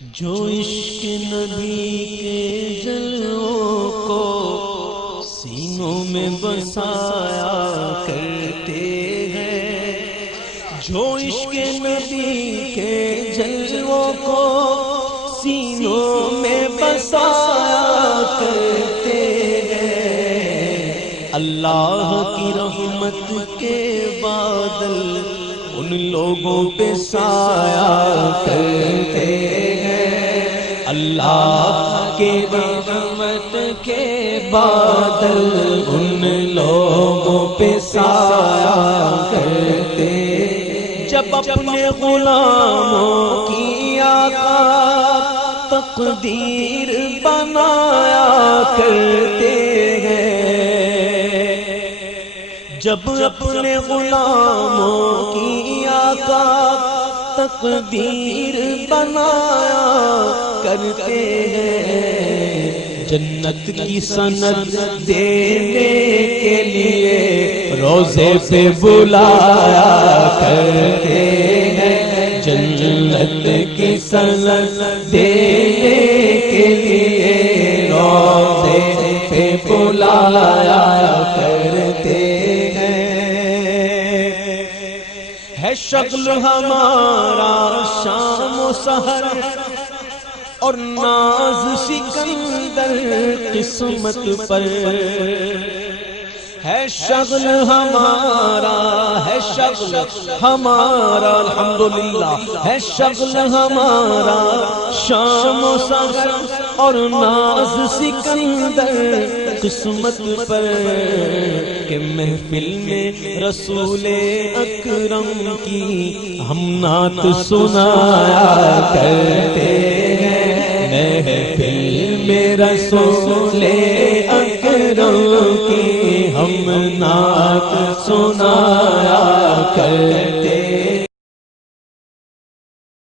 جو عشق نبی کے جلووں کو سینوں میں بسایا کرتے ہیں، جو عشق نبی کے جلووں کو سینوں میں بسایا کرتے ہیں، اللہ کی رحمت کے بادل ان لوگوں پہ سایہ کرتے ہیں، اللہ کے رحمت کے بادل ان لوگوں پہ سایہ کرتے ہیں۔ جب اپنے غلاموں کی آقا تقدیر بنایا کرتے ہیں، جب اپنے غلاموں کی آقا تقدیر بنایا کرتے ہیں، جنت کی سند دینے کے لیے روزے پہ بلایا کرتے ہیں، جنت کی سند دینے کے لیے روزے پہ بلایا کرتے ہے۔ شغل ہمارا شام و سحر اور ناز سکندر قسمت پر ہے، شغل ہمارا ہے، شغل ہمارا الحمدللہ ہے، شغل ہمارا شام و سحر اور ناز سکندر قسمت پر کہ محفل میں رسول اکرم کی ہم نعت سنایا کرتے ہیں، محفل میں رسول اکرم کی ہم نعت سنایا